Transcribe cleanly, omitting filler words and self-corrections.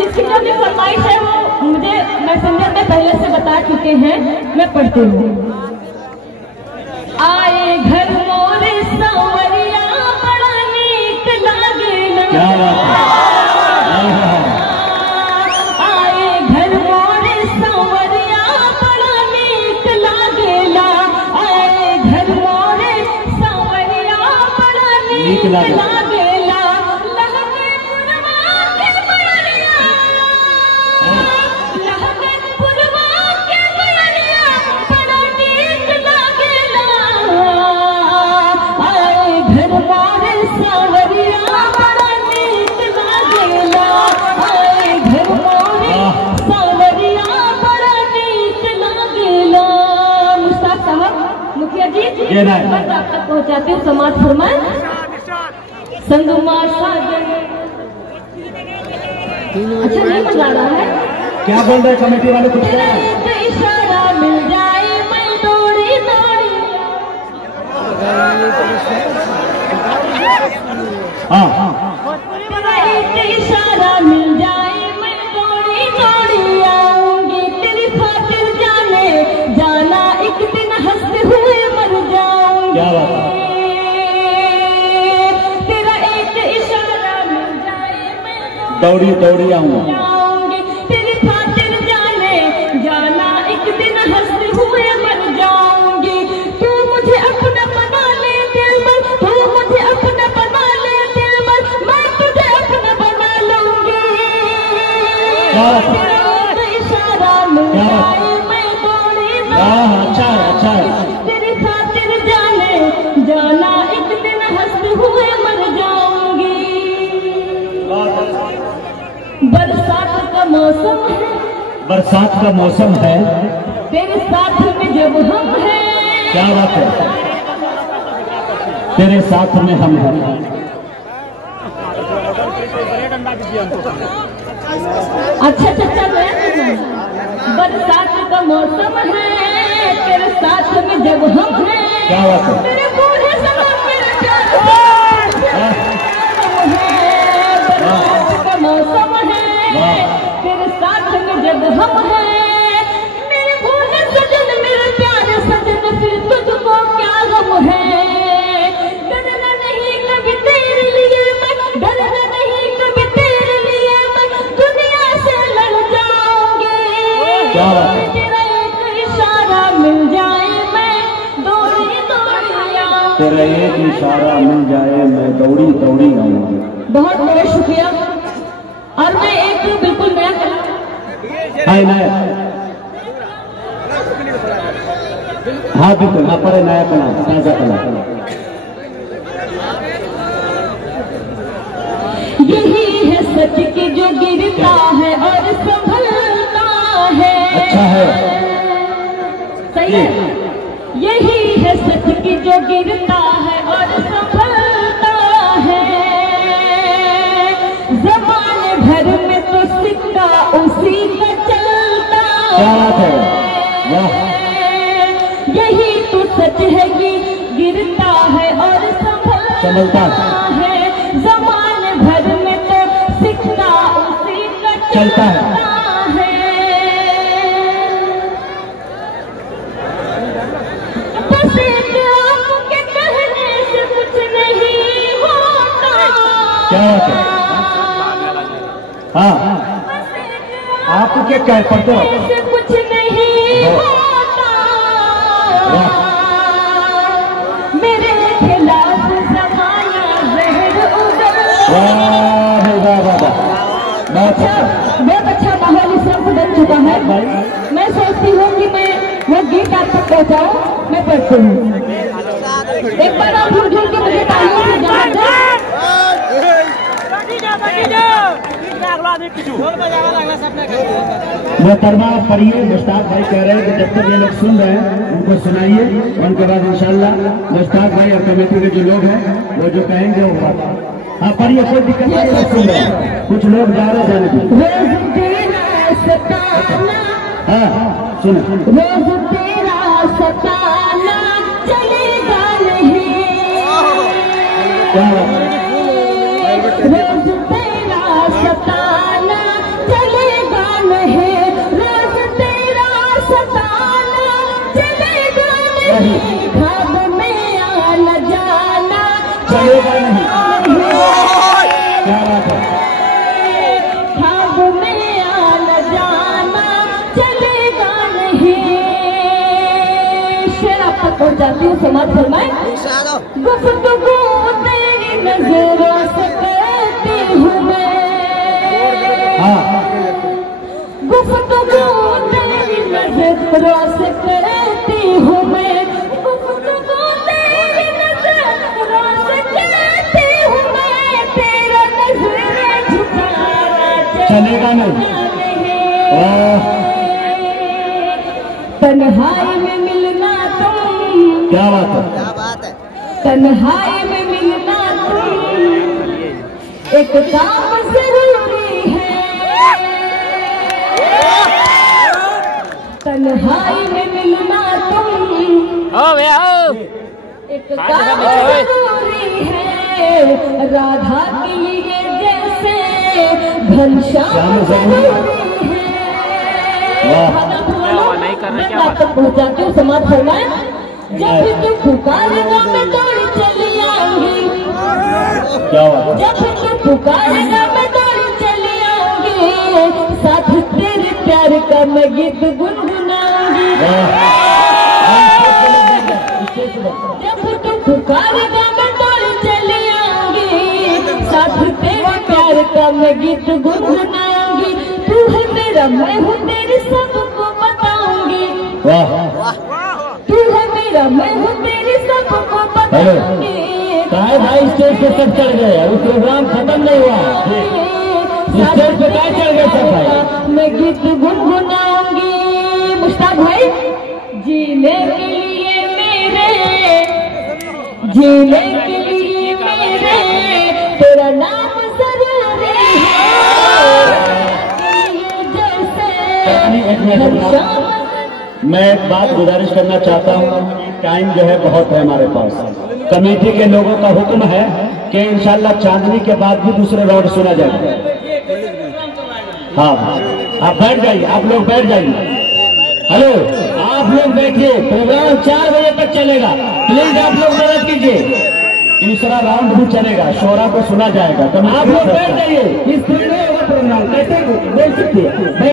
जिसकी जो भी फरमाइश है वो मुझे मैसेंजर में पहले से बता चुके हैं, मैं पढ़ती हूँ। आए घर मोरे सांवरिया बड़ा नीक लागेला, आए घर मोरे सांवरिया बड़ा नीक लागेला, आए घर मोरे सांवरिया बड़ा नीक लागेला। आप तक पहुँचाते हूँ समाज फरमान संगमा साजन। अच्छा नहीं बजा रहा है, क्या बोल रहे कमेटी वाले? कुछ इशारा मिल जाए मैं दौड़ी दौड़ी, इशारा मिल जाए मैं दौड़ी दौड़ी आऊंगी, तेरी खातिर जाने जाना एक दिन हंसते हुए मर जाऊंगी। क्या बात है? तेरा एक इशारा मिल जाए मैं दौड़ी दौड़ी आऊंगी, तेरी खातिर जाने जाना एक दिन हंसते हुए मर जाऊंगी। तू मुझे अपना बना ले दिल में, तू मुझे अपना बना ले दिल में, मैं तुझे अपना बना लूंगी। तेरा इशारा मिल जाए मैं दौड़ी अच्छा तेरी खातिर जाने जाना एक दिन हंसते हुए मर जाऊंगी। बरसात का मौसम है, बरसात का मौसम है, तेरे साथ में जब हम हैं। क्या बात है? तेरे साथ में हम हैं। अच्छा चचा बरसात का मौसम है, तेरे साथ में जब हम हैं। क्या बात है? तेरे बूढ़े समय मेरे प्यार बरसात का मौसम है, तेरे साथ में जब हम हैं। मेरे बूढ़े सजन मेरे प्यारे सजन फिर तुझको क्या गम है। डरना नहीं कभी तेरे लिए मैं, डरना नहीं कभी तेरे लिए मैं, दुनिया से लड़ जाऊंगी। क्या बात है? तेरा एक इशारा मिल जाए मैं दौड़ी दौड़ी आऊंगी, तेरा एक इशारा मिल जाए मैं दौड़ी दौड़ी आऊंगी। बहुत बहुत शुक्रिया। और मैं एक बिल्कुल नया हाँ बिल्कुल हाँ पर नया कला ताजा कला। यही है सच की जो गिरता है और संभलता है। अच्छा है, सही है। यही है सच की जो गिरता है और संभलता है। ज़माने भर में तो सिक्का उसी का चलता है। यही तो सच है कि गिरता है और संभलता है। ज़माने भर में तो सिक्का उसी का चलता है। बस एक आपके कहने से कुछ नहीं होता। क्या बात है? हाँ आप क्या कह पढ़ते हो? से कुछ नहीं होता। मेरे खिलाफ ज़माना जहर उगलता। बहुत अच्छा माहौल इस वक्त बन चुका है। मैं सोचती हूँ कि मैं वो गीत आप तक पहुँचाऊँ, मैं पढ़ती हूँ। एक बार आप झूठ झूठ के मुझे तालियों से जवाब दें। मोहतरमा पढ़िए। मुश्ताक भाई कह रहे हैं कि जब तक ये लोग सुन रहे हैं उनको सुनाइए, उनके बाद इंशाल्लाह मुश्ताक भाई और कमेटी के जो लोग हैं वो जो कहेंगे वो बात। हाँ पढ़िए, कोई दिक्कत नहीं है। सुन रहे हैं कुछ लोग जा रहे जाने दीजिए। हाँ सुनो। रोज तेरा सताना चलेगा नहीं। क्या रोज तेरा सताना नहीं, ख्वाब में आना जाना चलेगा नहीं। क्या बात है, ख्वाब में आना जाना चलेगा नहीं। शेर आप तक पहुंचाती हूँ, समाज फरमाए। गुफ्तगू तेरी नजरों से करती हूँ मैं, हाँ गुफ्तगू तेरी नजरों से करती हूँ मैं, गुफ्तगू तेरी नजरों से करती हूँ मैं, तेरा नजरें झुकाना चलेगा नहीं। वाह, तन्हाई में मिलना तुम, क्या बात है, तन्हाई में मिलना तुम एक काम जरूरी है, तन्हाई में मिलना तुम एक काम जरूरी है, राधा के लिए जैसे घनश्याम जरूरी है। नहीं करना, क्या बात तक पहुँचाती हूँ, समाज फरमाए। जब भी तू पुकारेगा मैं दौड़ी चली आऊंगी, क्या बात है, जब भी तू पुकारेगा मैं दौड़ी चली आऊंगी, साथ तेरे प्यार का मैं गीत गुनगुनाऊंगी। जब भी तू पुकारेगा मैं दौड़ी चली आऊंगी, साथ तेरे प्यार का मैं गीत गुनगुनाऊंगी। तू है मेरा, मैं हूँ तेरी, सबको बताऊंगी। वाह, तू है मेरा, मैं हूँ तेरी, सबको बताऊंगी। कहा भाई स्टेज पे सब चढ़ गए, अभी प्रोग्राम खत्म नहीं हुआ, स्टेज पे क्या चढ़ गए सब भाई। मैं गीत गुनगुनाऊंगी। मुश्ताक भाई, जीने के लिए मेरे, जीने के लिए मेरे तेरा नाम जरूरी है, जैसे मैं एक बात गुजारिश करना चाहता हूँ, टाइम जो है बहुत है हमारे पास, कमेटी के लोगों का हुक्म है कि इंशाल्लाह चांदनी के बाद भी दूसरे राउंड सुना जाएगा। हाँ, आप बैठ जाइए, आप लोग बैठ जाइए। हेलो, आप लोग बैठिए, प्रोग्राम 4 बजे तक चलेगा, प्लीज आप लोग मदद कीजिए। दूसरा राउंड भी चलेगा, शोरा को सुना जाएगा, तो आप लोग बैठ जाइए। इस प्रोग्राम कैसे बोल सकते हैं।